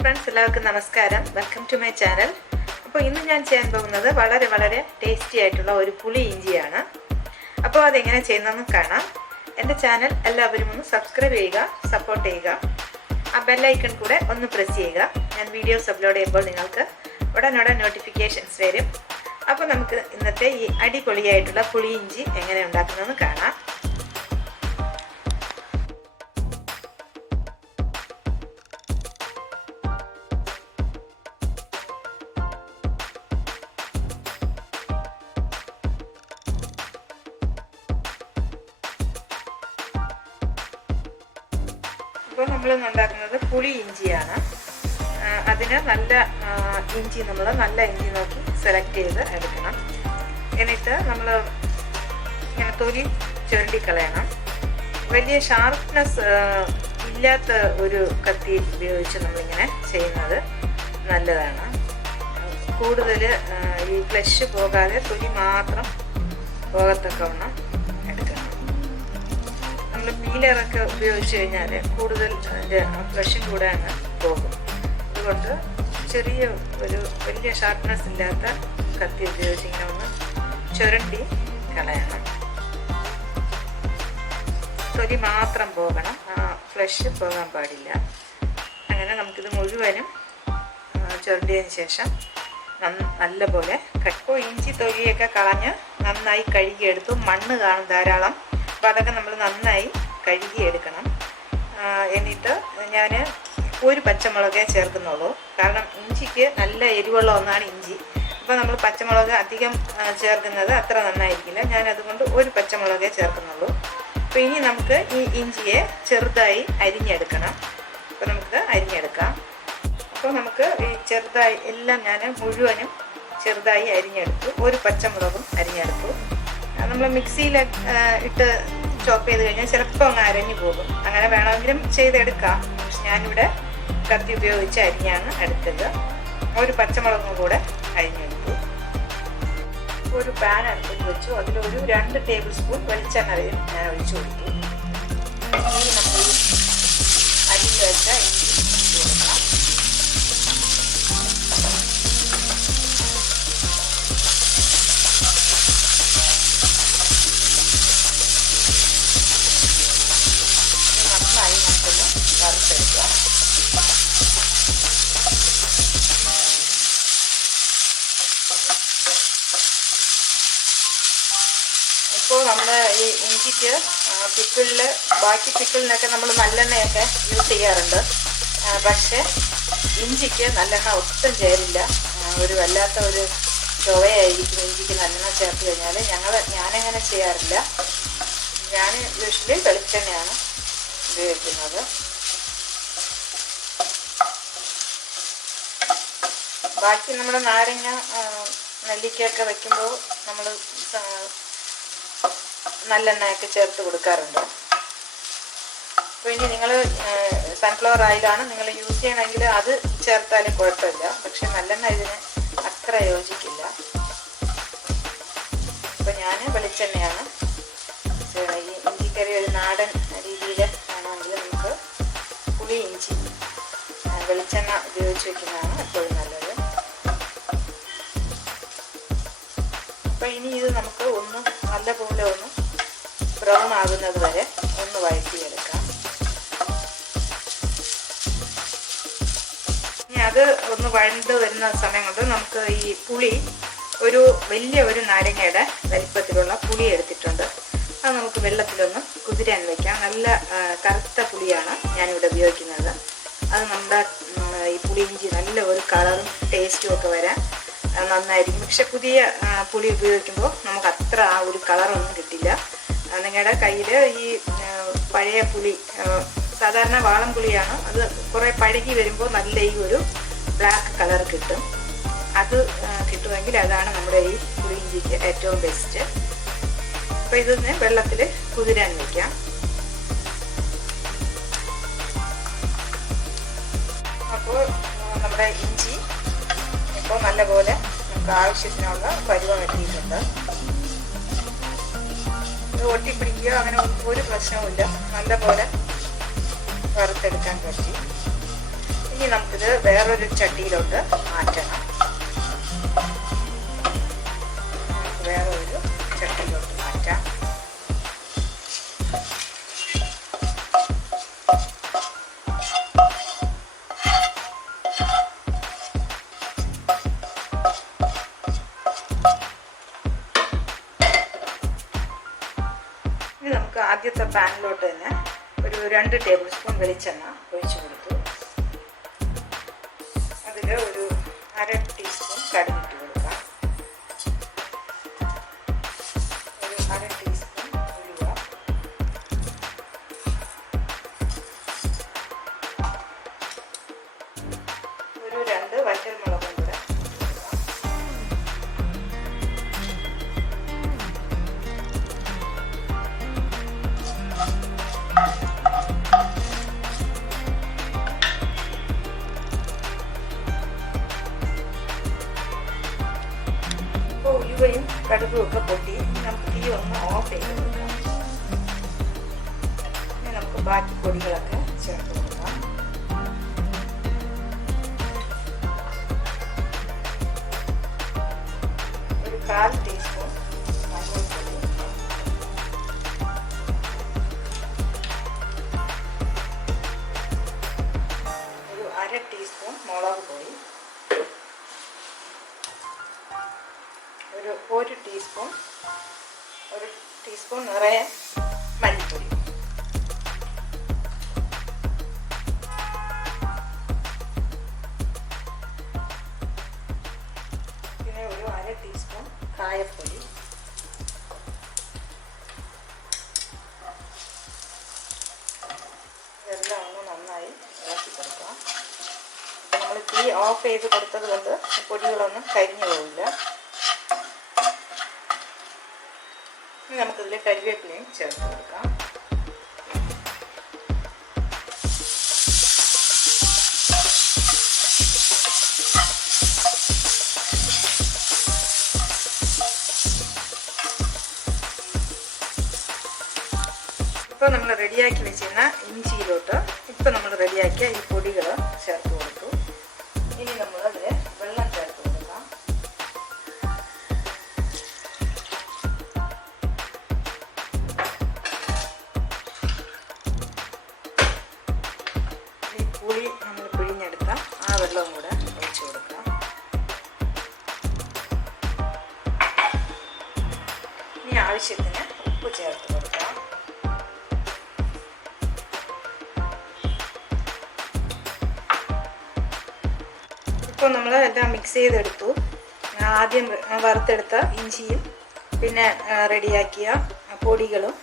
Friends എല്ലാവർക്കും നമസ്കാരം. Welcome to my channel. അപ്പോൾ ഇന്ന് ഞാൻ ചെയ്യാൻ പോകുന്നത് വളരെ ടേസ്റ്റി ആയിട്ടുള്ള ഒരു പുളി ഇഞ്ചിയാണ്. അപ്പോൾ അതെങ്ങനെ ചെയ്യുന്നതെന്ന് കാണാം. എൻ്റെ ചാനൽ എല്ലാവരും ഒന്ന് സബ്സ്ക്രൈബ് ചെയ്യുക, സപ്പോർട്ട് ചെയ്യുക. ആ ബെല്ലൈക്കൺ കൂടെ ഒന്ന് പ്രസ് ചെയ്യുക. ഞാൻ വീഡിയോസ് അപ്ലോഡ് ചെയ്യുമ്പോൾ നിങ്ങൾക്ക് ഉടനോടെ നോട്ടിഫിക്കേഷൻസ് വരും. അപ്പോൾ നമുക്ക് ഇന്നത്തെ ഈ അടിപൊളിയായിട്ടുള്ള പുളി ഇഞ്ചി എങ്ങനെ ഉണ്ടാക്കുന്നതെന്ന് കാണാം. ഇപ്പോൾ നമ്മളിന്ന് ഉണ്ടാക്കുന്നത് പുളി ഇഞ്ചിയാണ്. അതിന് നല്ല ഇഞ്ചി നല്ല ഇഞ്ചി നോക്കി സെലക്ട് ചെയ്ത് എടുക്കണം. എന്നിട്ട് നമ്മൾ ഇങ്ങനെ തൊലി ചുരണ്ടിക്കളയണം. വലിയ ഷാർപ്നെസ് ഇല്ലാത്ത ഒരു കത്തി ഉപയോഗിച്ച് നമ്മളിങ്ങനെ ചെയ്യുന്നത് നല്ലതാണ്. കൂടുതൽ ഈ ഫ്ലഷ് പോകാതെ തൊലി മാത്രം പോകത്തക്കവണ്ണം എടുക്കണം. നമ്മൾ പീലറൊക്കെ ഉപയോഗിച്ച് കഴിഞ്ഞാൽ കൂടുതൽ ഫ്ലഷും കൂടെ അങ്ങ് പോകും. അതുകൊണ്ട് ചെറിയ ഒരു വലിയ ഷാർപ്നെസ് ഇല്ലാത്ത കത്തി ഉപയോഗിച്ച് ഇങ്ങനെ ഒന്ന് ചുരണ്ടി കളയണം. തൊലി മാത്രം പോകണം, ഫ്ലഷ് പോകാൻ പാടില്ല. അങ്ങനെ നമുക്കിത് മുഴുവനും ചുരണ്ടിയതിന് ശേഷം നല്ലപോലെ കട്ടോ ഇഞ്ചി തൊലിയൊക്കെ കളഞ്ഞ് നന്നായി കഴുകിയെടുത്തു. മണ്ണ് കാണും ധാരാളം. അപ്പോൾ അതൊക്കെ നമ്മൾ നന്നായി കഴുകിയെടുക്കണം. എന്നിട്ട് ഞാൻ ഒരു പച്ചമുളകേ ചേർക്കുന്നുള്ളൂ. കാരണം ഇഞ്ചിക്ക് നല്ല എരിവുള്ള ഒന്നാണ് ഇഞ്ചി. അപ്പോൾ നമ്മൾ പച്ചമുളക് അധികം ചേർക്കുന്നത് അത്ര നന്നായിരിക്കില്ല. ഞാൻ അതുകൊണ്ട് ഒരു പച്ചമുളകേ ചേർക്കുന്നുള്ളൂ. അപ്പോൾ ഇനി നമുക്ക് ഈ ഇഞ്ചിയെ ചെറുതായി അരിഞ്ഞെടുക്കണം. അപ്പോൾ നമുക്ക് അരിഞ്ഞെടുക്കാം. അപ്പോൾ നമുക്ക് ഈ ചെറുതായി എല്ലാം ഞാൻ മുഴുവനും ചെറുതായി അരിഞ്ഞെടുത്തു. ഒരു പച്ചമുളകും അരിഞ്ഞെടുത്തു. നമ്മൾ മിക്സിയിൽ ഇട്ട് ചോപ്പ് ചെയ്ത് കഴിഞ്ഞാൽ ചിലപ്പോൾ അങ്ങ് അരഞ്ഞു പോകും. അങ്ങനെ വേണമെങ്കിലും ചെയ്തെടുക്കാം. പക്ഷെ ഞാനിവിടെ കത്തി ഉപയോഗിച്ച് അരിഞ്ഞാണ് എടുത്തത്. ഒരു പച്ചമുളകും കൂടെ അരിഞ്ഞെടുത്തു. ഒരു പാൻ അടുപ്പിൽ വെച്ചു. അതിലൊരു 2 ടേബിൾ സ്പൂൺ വെളിച്ചെണ്ണ ഞാൻ ഒഴിച്ചു കൊടുത്തു. ഈ നമ്മൾ അരിഞ്ഞ് വെച്ച ഇഞ്ചി കൊടുക്കാം. നന്നായി നമുക്കൊന്ന് വറുത്തെടുക്കാം. ഇപ്പോൾ നമ്മൾ ഈ ഇഞ്ചിക്ക് ബാക്കി പിക്കിളിനൊക്കെ നമ്മൾ നല്ലെണ്ണയൊക്കെ യൂസ് ചെയ്യാറുണ്ട്. പക്ഷേ ഇഞ്ചിക്ക് നല്ലെണ്ണ ഒട്ടും ചേരില്ല. ഒരു വല്ലാത്ത ഒരു ചുവയായിരിക്കും ഇഞ്ചിക്ക് നല്ലെണ്ണ ചേർത്ത് കഴിഞ്ഞാൽ. ഞാനങ്ങനെ ചെയ്യാറില്ല. ഞാൻ യൂഷ്വലി വെളിച്ചെണ്ണയാണ് ഉപയോഗിക്കുന്നത്. ബാക്കി നമ്മൾ നാരങ്ങ നെല്ലിക്കയൊക്കെ വയ്ക്കുമ്പോൾ നമ്മൾ നല്ലെണ്ണയൊക്കെ ചേർത്ത് കൊടുക്കാറുണ്ട്. അപ്പോൾ ഇനി നിങ്ങൾ സൺഫ്ലവർ ഓയിലാണ് നിങ്ങൾ യൂസ് ചെയ്യണമെങ്കിൽ അത് ചേർത്താലും കുഴപ്പമില്ല. പക്ഷെ നല്ലെണ്ണ ഇതിന് അത്ര യോജിക്കില്ല. അപ്പോൾ ഞാൻ വെളിച്ചെണ്ണയാണ്. ഈ ഇഞ്ചിക്കറി ഒരു നാടൻ രീതിയിൽ വേണമെങ്കിൽ നമുക്ക് പുളി ഇഞ്ചി വെളിച്ചെണ്ണ ഉപയോഗിച്ച് വയ്ക്കുന്നതാണ് എപ്പോഴും നല്ലത്. അപ്പോൾ ഇനി ഇത് നമുക്ക് നല്ലപോലെ ഒന്ന് ബ്രൗൺ ആകുന്നത് വരെ ഒന്ന് വഴറ്റിയെടുക്കാം. ഇനി അത് ഒന്ന് വഴണ്ട് വരുന്ന സമയം കൊണ്ട് നമുക്ക് ഈ പുളി വലിയ ഒരു നാരങ്ങയുടെ വലിപ്പത്തിലുള്ള പുളി എടുത്തിട്ടുണ്ട്. അത് നമുക്ക് വെള്ളത്തിലൊന്ന് കുതിരാൻ വയ്ക്കാം. നല്ല കറുത്ത പുളിയാണ് ഞാനിവിടെ ഉപയോഗിക്കുന്നത്. അത് നമ്മുടെ ഈ പുളിയിഞ്ചി നല്ല ഒരു കളറും ടേസ്റ്റും ഒക്കെ വരാൻ നന്നായിരിക്കും. പക്ഷെ പുതിയ പുളി ഉപയോഗിക്കുമ്പോൾ നമുക്ക് അത്ര ആ ഒരു കളറൊന്നും കിട്ടില്ല. നിങ്ങളുടെ കയ്യിൽ ഈ പഴയ പുളി, സാധാരണ വാളം പുളിയാണ്, അത് കുറേ പഴകി വരുമ്പോൾ നല്ല ഈ ഒരു ബ്ലാക്ക് കളർ കിട്ടും. അത് കിട്ടുമെങ്കിൽ അതാണ് നമ്മുടെ ഈ പുളിയിഞ്ചിക്ക് ഏറ്റവും ബെസ്റ്റ്. അപ്പോൾ ഇതൊന്ന് വെള്ളത്തിൽ കുതിരാൻ വയ്ക്കാം. അപ്പോൾ നമ്മുടെ ഇഞ്ചി ഇപ്പോൾ നല്ലപോലെ നമുക്ക് ആവശ്യത്തിനുള്ള പരുവം എത്തിയിട്ടുണ്ട്. ഇത് ഒട്ടിപ്പിടിക്കുക അങ്ങനെ ഒരു പ്രശ്നവുമില്ല. നല്ലപോലെ വറുത്തെടുക്കാൻ പറ്റി. ഇനി നമുക്കിത് വേറൊരു ചട്ടിയിലോട്ട് മാറ്റണം. വേറൊരു ചട്ടിയിലോട്ട് മാറ്റാം. ഇനി നമുക്ക് ആദ്യത്തെ പാനിലോട്ട് തന്നെ ഒരു 2 ടേബിൾ സ്പൂൺ വെളിച്ചെണ്ണ ഒഴിച്ചു കൊടുത്തു. അതിൽ ഒരു 1/2 ടീസ്പൂൺ കടുകിട്ട് കൊടുക്കാം. ഒരു 1/2 ടീസ്പൂൺ ഉലുവ, ഒരു 2 വറ്റൽമുളകും കൂടെ. ഉലുവയും കടുകും ഒക്കെ പൊട്ടി നമുക്ക് തീ ഒന്ന് ഓഫ് ചെയ്ത് കൊടുക്കാം. ഇനി നമുക്ക് ബാക്കി പൊടികളൊക്കെ ചേർത്ത് കൊടുക്കാം. ഒരു 1/4 ടീസ്പൂൺ മഞ്ഞൾപ്പൊടി, ഒരു 1/2 ടീസ്പൂൺ മുളക് പൊടി, ഒരു ടീസ്പൂൺ നിറയെ മല്ലിപ്പൊടി, പിന്നെ ഒരു 1/2 ടീസ്പൂൺ കായപ്പൊടി, ഇതെല്ലാം ഒന്ന് നന്നായി ഇളക്കി കൊടുക്കാം. നമ്മൾ തീ ഓഫ് ചെയ്ത് കൊടുത്തത് കൊണ്ട് പൊടികളൊന്നും കരിഞ്ഞു പോവില്ല. ഇനി നമുക്കിതിൽ കരിവേപ്പിലയും ചേർത്ത് കൊടുക്കാം. ഇപ്പോൾ നമ്മൾ റെഡിയാക്കി വെച്ചിരുന്ന ഇഞ്ചിയിലോട്ട് ഇപ്പോൾ നമ്മൾ റെഡിയാക്കിയ ഈ പൊടികൾ ചേർത്ത് കൊടുത്തു. ഇനി നമ്മൾ അതിൽ വെള്ളം ചേർത്ത് കൊടുക്കാം. ഈ പുളി നമ്മൾ പിഴിഞ്ഞെടുത്ത ആ വെള്ളവും കൂടെ ഒഴിച്ചു കൊടുക്കാം. ഇനി ആവശ്യത്തിന് ഉപ്പ് ചേർത്ത് കൊടുക്കാം. ഇപ്പോൾ നമ്മൾ എല്ലാം മിക്സ് ചെയ്തെടുത്തു. ആദ്യം വറുത്തെടുത്ത ഇഞ്ചിയും പിന്നെ റെഡിയാക്കിയ പൊടികളും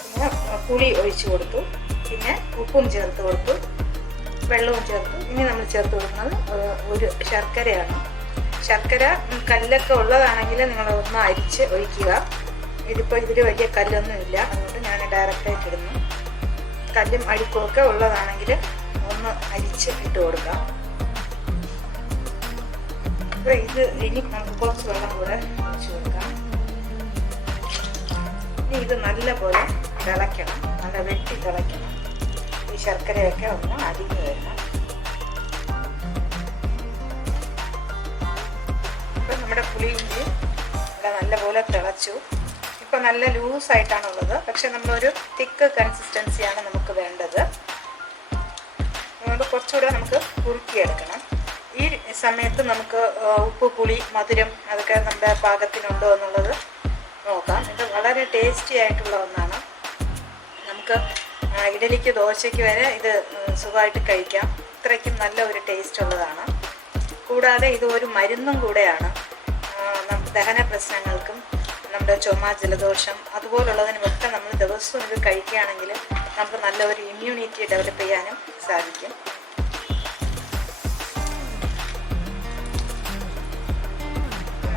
പിന്നെ പുളി ഒഴിച്ചു കൊടുത്തു, പിന്നെ ഉപ്പും ചേർത്ത് കൊടുത്തു, വെള്ളവും ചേർത്തു. ഇനി നമ്മൾ ചേർത്ത് കൊടുക്കുന്നത് ഒരു ശർക്കരയാണ്. ശർക്കര കല്ലൊക്കെ ഉള്ളതാണെങ്കിൽ നിങ്ങൾ ഒന്ന് അരിച്ച് ഒഴിക്കുക. ഇതിപ്പോൾ ഇതിൽ വലിയ കല്ലൊന്നുമില്ല, അതുകൊണ്ട് ഞാൻ ഡയറക്റ്റായിട്ട് ഇടുന്നു. കല്ലും അഴുക്കുമൊക്കെ ഉള്ളതാണെങ്കിൽ ഒന്ന് അരിച്ച് ഇട്ട് കൊടുക്കാം. അപ്പോൾ ഇത് ഇനി നമുക്ക് കുറച്ച് വെള്ളം കൂടെ ഒഴിച്ച് കൊടുക്കാം. ഇനി ഇത് നല്ലപോലെ തിളയ്ക്കണം, നല്ല വെട്ടി തിളയ്ക്കണം. ഈ ശർക്കരയൊക്കെ ഒന്ന് അരിഞ്ഞു വരണം. ഇപ്പം നമ്മുടെ പുളിയിഞ്ചി ഇവിടെ നല്ലപോലെ തിളച്ചു. ഇപ്പം നല്ല ലൂസായിട്ടാണുള്ളത്, പക്ഷെ നമ്മളൊരു തിക്ക് കൺസിസ്റ്റൻസിയാണ് നമുക്ക് വേണ്ടത്. അതുകൊണ്ട് കുറച്ചുകൂടെ നമുക്ക് കുറുക്കിയെടുക്കണം. ഈ സമയത്ത് നമുക്ക് ഉപ്പ്, പുളി, മധുരം അതൊക്കെ നമ്മുടെ പാകത്തിനുണ്ടോ എന്നുള്ളത് നോക്കാം. ഇത് വളരെ ടേസ്റ്റി ആയിട്ടുള്ള ഒന്നാണ്. നമുക്ക് ഇഡലിക്ക്, ദോശയ്ക്ക് വരെ ഇത് സുഖമായിട്ട് കഴിക്കാം. ഇത്രയ്ക്കും നല്ല ഒരു ടേസ്റ്റ് ഉള്ളതാണ്. കൂടാതെ ഇത് ഒരു മരുന്നും കൂടെയാണ്. ദഹന പ്രശ്നങ്ങൾക്കും നമ്മുടെ ചുമ, ജലദോഷം അതുപോലുള്ളതിനുമൊക്കെ നമ്മൾ ദിവസവും ഇത് കഴിക്കുകയാണെങ്കിൽ നമുക്ക് നല്ല ഒരു ഇമ്മ്യൂണിറ്റി ഡെവലപ്പ് ചെയ്യാനും സാധിക്കും.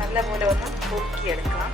നല്ലപോലെ ഒന്ന് കുറുക്കിയെടുക്കണം.